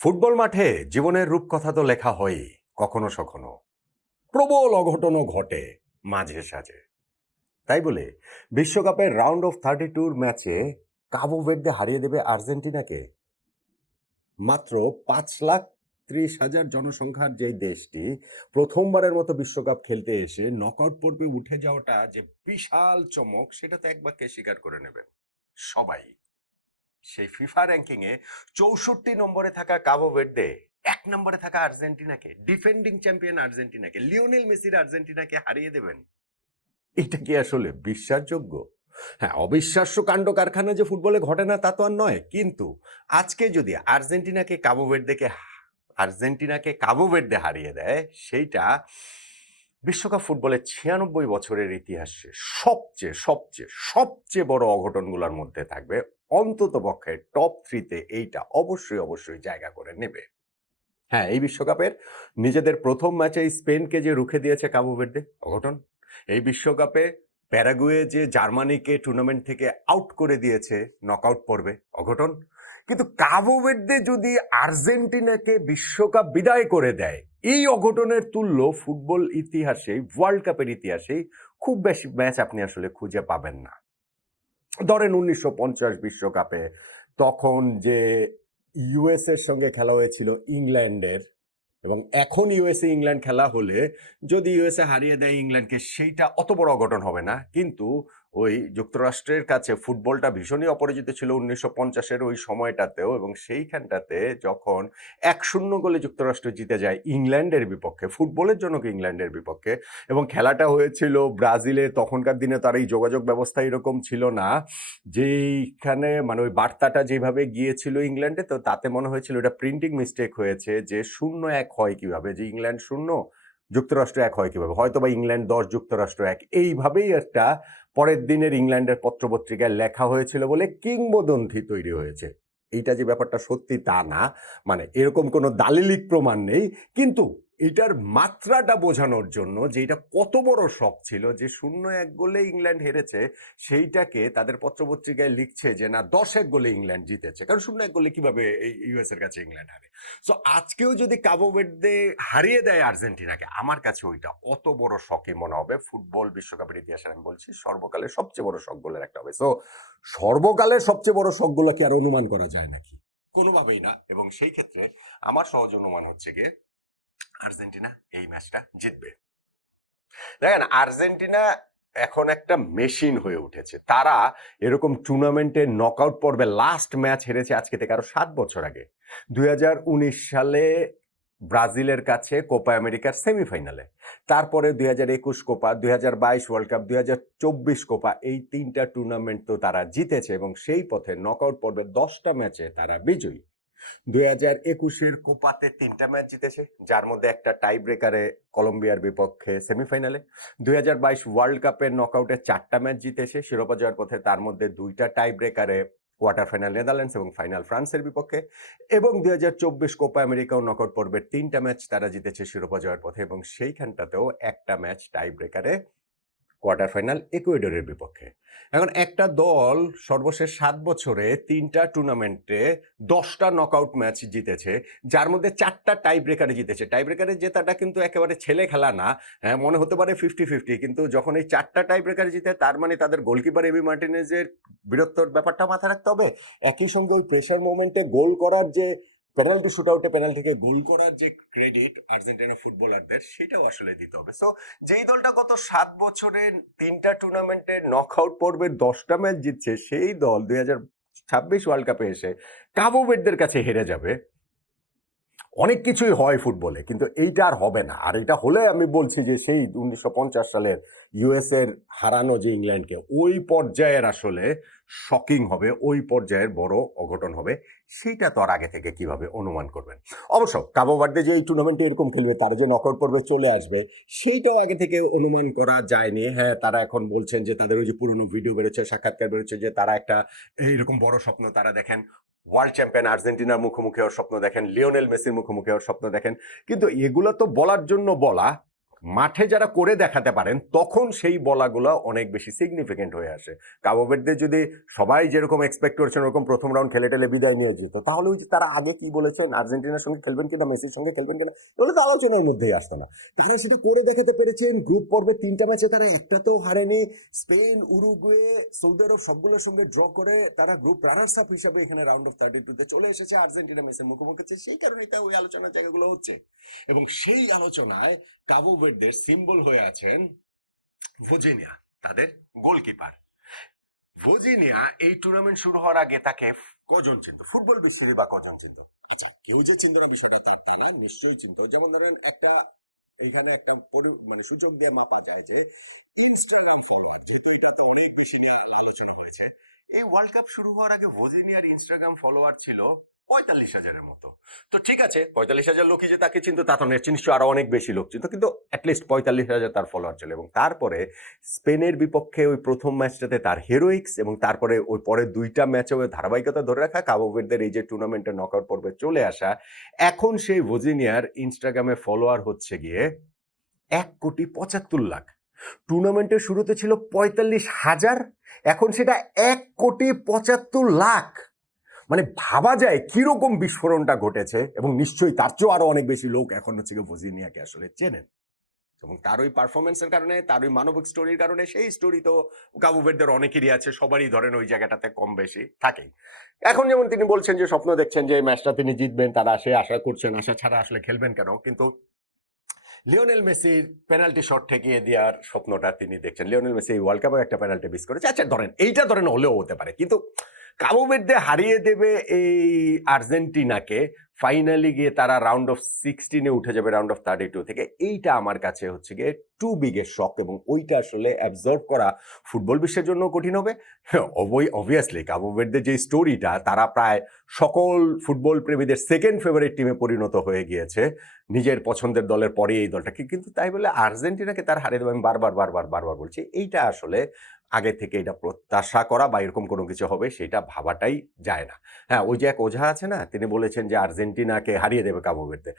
Football মাঠে জীবনের রূপকথা তো লেখা হয়ই, কখনো সখনো প্রবল অঘটনও ঘটে মাঝে সাঝে। তাই বলে বিশ্বকাপের রাউন্ড অফ 32 ম্যাচে কাবো ভের্দে হারিয়ে দেবে আর্জেন্টিনাকে? মাত্র 5,30,000 জনসংখ্যার যে দেশটি প্রথমবারের মতো বিশ্বকাপ খেলতে এসে নকআউট পর্বে উঠে যাওয়াটা যে বিশাল চমক, সেটা তো এক বাক্যে স্বীকার করে নেবেন সবাই। সেই ফিফা র্যাঙ্কিং এ 64 নম্বরে থাকা কাবো ভের্দে 1 নম্বরে থাকা আর্জেন্টিনাকে, ডিফেন্ডিং চ্যাম্পিয়ন আর্জেন্টিনাকে, লিওনেল মেসির আর্জেন্টিনাকে হারিয়ে দেবেন? এটা কি আসলে বিশ্বাসযোগ্য? হ্যাঁ, অবিশ্বাস্য কাণ্ড কারখানা যে ফুটবলে ঘটে না তা তো আর নয়, কিন্তু আজকে যদি আর্জেন্টিনাকে কাবো ভের্দে হারিয়ে দেয়, সেইটা বিশ্বকাপ ফুটবলের 96 বছরের ইতিহাসে সবচেয়ে সবচেয়ে সবচেয়ে বড় অঘটনগুলোর মধ্যে থাকবে। অন্তত পক্ষে টপ 3-তে এইটা অবশ্যই অবশ্যই জায়গা করে নেবে। হ্যাঁ, এই বিশ্বকাপের নিজেদের প্রথম ম্যাচে স্পেনকে যে রুখে দিয়েছে কাবো ভের্দে, অঘটন। এই বিশ্বকাপে প্যারাগুয়ে যে জার্মানিকে টুর্নামেন্ট থেকে আউট করে দিয়েছে নকআউট পর্বে, অঘটন। কিন্তু কাবো ভের্দে যদি আর্জেন্টিনাকে বিশ্বকাপ বিদায় করে দেয়, এই অঘটনের তুল্য ফুটবল ইতিহাসে, ওয়ার্ল্ড কাপের ইতিহাসেই খুব বেশি ম্যাচ আপনি আসলে খুঁজে পাবেন না। ধরেন 1950 বিশ্বকাপে তখন যে ইউএসএর সঙ্গে খেলা হয়েছিল ইংল্যান্ডের, এবং এখন ইউএসএ ইংল্যান্ড খেলা হলে যদি ইউএসএ হারিয়ে দেয় ইংল্যান্ডকে, সেইটা অত বড় অঘটন হবে না। কিন্তু ওই যুক্তরাষ্ট্রের কাছে ফুটবলটা ভীষণই অপরিচিত ছিল 1950-এর ওই সময়টাতেও, এবং সেইখানটাতে যখন 1-0 গোলে যুক্তরাষ্ট্র জিতে যায় ইংল্যান্ডের বিপক্ষে, ফুটবলের জন্য ইংল্যান্ডের বিপক্ষে, এবং খেলাটা হয়েছিল ব্রাজিলে। তখনকার দিনে তার এই যোগাযোগ ব্যবস্থা এরকম ছিল না, যেইখানে মানে ওই বার্তাটা যেভাবে গিয়েছিল ইংল্যান্ডে, তো তাতে মনে হয়েছিল এটা প্রিন্টিং মিস্টেক হয়েছে, যে 0-1 হয় কিভাবে, যে ইংল্যান্ড 0 যুক্তরাষ্ট্র 1 হয় কিভাবে, হয়তো বা ইংল্যান্ড 10 যুক্তরাষ্ট্র 1, এইভাবেই একটা পরের দিনের ইংল্যান্ডের পত্রপত্রিকায় লেখা হয়েছিল বলে কিংবদন্তি তৈরি হয়েছে। এইটা যে ব্যাপারটা সত্যি তা না, মানে এরকম কোনো দালিলিক প্রমাণ নেই, কিন্তু এটার মাত্রাটা বোঝানোর জন্য যে এটা কত বড় শক ছিল যে 0-1 গোলে ইংল্যান্ড হেরেছে, সেইটাকে তাদের পত্রপত্রিকায় লিখছে যে না 10-1 গোলে ইংল্যান্ড জিতেছে, কারণ 0-1 গোলে কিভাবে এই ইউএস এর কাছে ইংল্যান্ড হারে। সো আজকেও যদি কাবো ভের্দে হারিয়ে দেয় আর্জেন্টিনাকে, আমার কাছে ওইটা অত বড় শকই মনে হবে। ফুটবল বিশ্বকাপের ইতিহাসে আমি বলছি সর্বকালের সবচেয়ে বড় শক গোলের একটা হবে। সো সর্বকালের সবচেয়ে বড় শকগুলো কি আর অনুমান করা যায় নাকি? কোনোভাবেই না। এবং সেই ক্ষেত্রে আমার সহজ অনুমান হচ্ছে গিয়ে আর্জেন্টিনা এই ম্যাচটা জিতবে। দেখেন, আর্জেন্টিনা এখন একটা মেশিন হয়ে উঠেছে। তারা এরকম টুর্নামেন্টে নকআউট পর্বে লাস্ট ম্যাচ হেরেছে আজকে থেকে আরো 7 বছর আগে, 2019 সালে ব্রাজিলের কাছে কোপা আমেরিকার সেমিফাইনালে। তারপরে 2021 কোপা, 2022 ওয়ার্ল্ড কাপ, 2024 কোপা, এই 3টা টুর্নামেন্ট তো তারা জিতেছে, এবং সেই পথে নকআউট পর্বে 10টা ম্যাচে তারা বিজয়ী। 2021-এর কোপাতে 3টা ম্যাচ জিতেছে, যার মধ্যে একটা টাই ব্রেকারে কলম্বিয়ার বিপক্ষে সেমিফাইনালে। 2022 ওয়ার্ল্ড কাপের নকআউটে 4টা ম্যাচ জিতেছে শিরোপা জয়ের পথে, তার মধ্যে 2টা টাই ব্রেকারে কোয়ার্টার ফাইনাল নেদারল্যান্ডস এবং ফাইনাল ফ্রান্সের বিপক্ষে। এবং 2024 কোপা আমেরিকাও নকআউট পর্বের 3টা ম্যাচ তারা জিতেছে শিরোপা জয়ের পথে, এবং সেইখানটাতেও একটা ম্যাচ টাই ব্রেকারে কোয়ার্টার ফাইনাল ইকুয়েডরের বিপক্ষে। এখন একটা দল সর্বশেষ 7 বছরে 3টা টুর্নামেন্টে 10টা নকআউট ম্যাচ জিতেছে, যার মধ্যে 4টা টাই ব্রেকারে জিতেছে। টাই ব্রেকারে জেতাটা কিন্তু একেবারে ছেলে খেলা না। হ্যাঁ, মনে হতে পারে 50-50, কিন্তু যখন এই 4টা টাই ব্রেকারে জিতে, তার মানে তাদের গোলকিপার এবি মার্টিনেজের বীরত্বর ব্যাপারটা মাথায় রাখতে হবে। একই সঙ্গে ওই প্রেশার মোমেন্টে গোল করার যে পেনাল্টি শুটআউটে পেনাল্টিকে গোল করার যে ক্রেডিট আর্জেন্টিনা ফুটবলারদের, সেটাও আসলে দিতে হবে। সো যেই দলটা গত 7 বছরে 3টা টুর্নামেন্টের নকআউট পর্বের 10টা ম্যাচ জিতছে, সেই দল 2026 ওয়ার্ল্ড কাপে এসে কাবো ভের্দের কাছে হেরে যাবে। অনেক কিছুই হয় ফুটবলে, কিন্তু এইটা আর হবে না। আর এটা হলে আমি বলছি যে সেই 1950 সালের ইউএস এর হারানো যে ইংল্যান্ডকে, ওই পর্যায়ের আসলে শকিং হবে, ওই পর্যায়ের বড় অঘটন হবে। সেইটা তো আর আগে থেকে কিভাবে অনুমান করবেন? অবশ্য কাবো ভার্দে যে এই টুর্নামেন্টে এরকম খেলবে, তারা যে নকআউট পর্বে চলে আসবে, সেইটাও আগে থেকে অনুমান করা যায়নি। হ্যাঁ, তারা এখন বলছেন যে তাদের ওই যে পুরনো ভিডিও বেরোচ্ছে, সাক্ষাৎকার বেরোচ্ছে, যে তারা একটা এইরকম বড় স্বপ্ন তারা দেখেন, ওয়ার্ল্ড চ্যাম্পিয়ন আর্জেন্টিনার মুখোমুখি হওয়ার স্বপ্ন দেখেন, লিওনেল মেসির মুখোমুখি হওয়ার স্বপ্ন দেখেন। কিন্তু এগুলো তো বলার জন্য বলা, মাঠে যারা করে দেখাতে পারেন তখন সেই বলাগুলো অনেক বেশি সিগনিফিকেন্ট হয়ে আসে। কাবো ভের্দে যদি সবাই যেরকম এক্সপেক্ট করেছেন ওরকম প্রথম রাউন্ড খেলে টেলে বিদায় নিয়ে যেত, তাহলে ওই যে তারা আগে কি বলেছেন আর্জেন্টিনার সঙ্গে খেলবেন কিনা মেসির সঙ্গে খেলবেন কিনা, তাহলে তো আলোচনার মধ্যেই আসতো না। তারা সেটা করে দেখাতে পেরেছেন। গ্রুপ পর্বে 3টা ম্যাচে তারা একটাতেও হারেনি। স্পেন, উরুগুয়ে, সৌদি আরব সবগুলোর সঙ্গে ড্র করে তারা গ্রুপ রানার্স আপ হিসাবে এখানে রাউন্ড অফ 32-তে চলে এসেছে। আর্জেন্টিনা মেসির মুখোমুখি হচ্ছে, সেই কারণেই ওই আলোচনার জায়গাগুলো হচ্ছে। এবং সেই আলোচনায় কাবো ভের্দের সিম্বল হয়ে আছেন ভোজিনিয়া, তাদের গোলকিপার। ভোজিনিয়া এই টুর্নামেন্ট শুরু হওয়ার আগে তাকে কজন চিনত, ফুটবল বিশ্বের বা কজন চিনত? আচ্ছা, কেউ যে চিন্ত না বিষয়টা তার তা না, নিশ্চয়ই চিন্ত। যেমন ধরেন একটা এখানে একটা মানে সূচক দিয়ে মাপা যায় যে ইনস্টাগ্রাম ফলোয়ার, যেহেতু এটা তো অনেক বেশি নিয়ে আলোচনা হয়েছে। এই ওয়ার্ল্ড কাপ শুরু হওয়ার আগে ভোজিনিয়ার ইনস্টাগ্রাম ফলোয়ার ছিল 45,000-এর মতো। তো ঠিক আছে, 45,000 লোকই যে তাকে চিনতো তা তো নিশ্চয়ই আরো অনেক বেশি লোক চিনতো, কিন্তু অ্যাটলিস্ট 45,000 তার ফলোয়ার ছিল। এবং তারপরে স্পেনের বিপক্ষে ওই প্রথম ম্যাচটাতে তার হেরোইক্স, এবং তারপরে ওই পরের 2টা ম্যাচে ধারাবাহিকতা ধরে রাখা, কাবো ভের্দের এই যে টুর্নামেন্টের নকআউট পর্বে চলে আসা, এখন সেই ভোজিনিয়ার ইনস্টাগ্রামে ফলোয়ার হচ্ছে গিয়ে 1,75,00,000। টুর্নামেন্টের শুরুতে ছিল 45,000, এখন সেটা 1,75,00,000। মানে ভাবা যায় কিরকম বিস্ফোরণটা ঘটেছে। এবং নিশ্চয়ই তার চেয়েও আরো অনেক বেশি লোক এখন হচ্ছে গিয়ে ভোজিনিয়াকে আসলে চেনেন। এবং তার ওই পারফরমেন্সের কারণে, তার ওই মানবিক স্টোরির কারণে, সেই স্টোরি তো কাবো ভের্দের অনেকেরই আছে, সবারই ধরেন ওই জায়গাটাতে কম বেশি থাকেই। এখন যেমন তিনি বলছেন যে স্বপ্ন দেখছেন যে এই ম্যাচটা তিনি জিতবেন, তারা সে আশা করছেন, আশা ছাড়া আসলে খেলবেন কেন, কিন্তু লিওনেল মেসির পেনাল্টি শট ঠেকিয়ে দেওয়ার স্বপ্নটা তিনি দেখছেন। লিওনেল মেসি এই ওয়ার্ল্ড কাপে একটা পেনাল্টি মিস করেছে, আচ্ছা ধরেন এইটা ধরেন হলেও হতে পারে, কিন্তু কাবো ভের্দে হারিয়ে দেবে এই আর্জেন্টিনাকে, ফাইনালি গিয়ে তারা রাউন্ড অফ 16-এ উঠে যাবে রাউন্ড অফ 32 থেকে, এইটা আমার কাছে হচ্ছে গিয়ে টু বিগেস্ট শক। এবং ওইটা আসলে অ্যাবজর্ব করা ফুটবল বিশ্বের জন্য কঠিন হবে। অবভিয়াসলি কাবো ভের্দের যে স্টোরিটা, তারা প্রায় সকল ফুটবল প্রেমীদের সেকেন্ড ফেভারিট টিমে পরিণত হয়ে গিয়েছে নিজের পছন্দের দলের পরে এই দলটাকে, কিন্তু তাই বলে আর্জেন্টিনাকে তার হারিয়ে দেবে, আমি বারবার বলছি, এইটা আসলে আগে থেকে এটা প্রত্যাশা করা বা এরকম কোনো কিছু হবে সেটা ভাবাটাই যায় না। হ্যাঁ, ওই যে এক ওঝা আছে না, তিনি বলেছেন যে আর্জেন্টিনাকে হারিয়ে দেবে কাবো ভের্দে।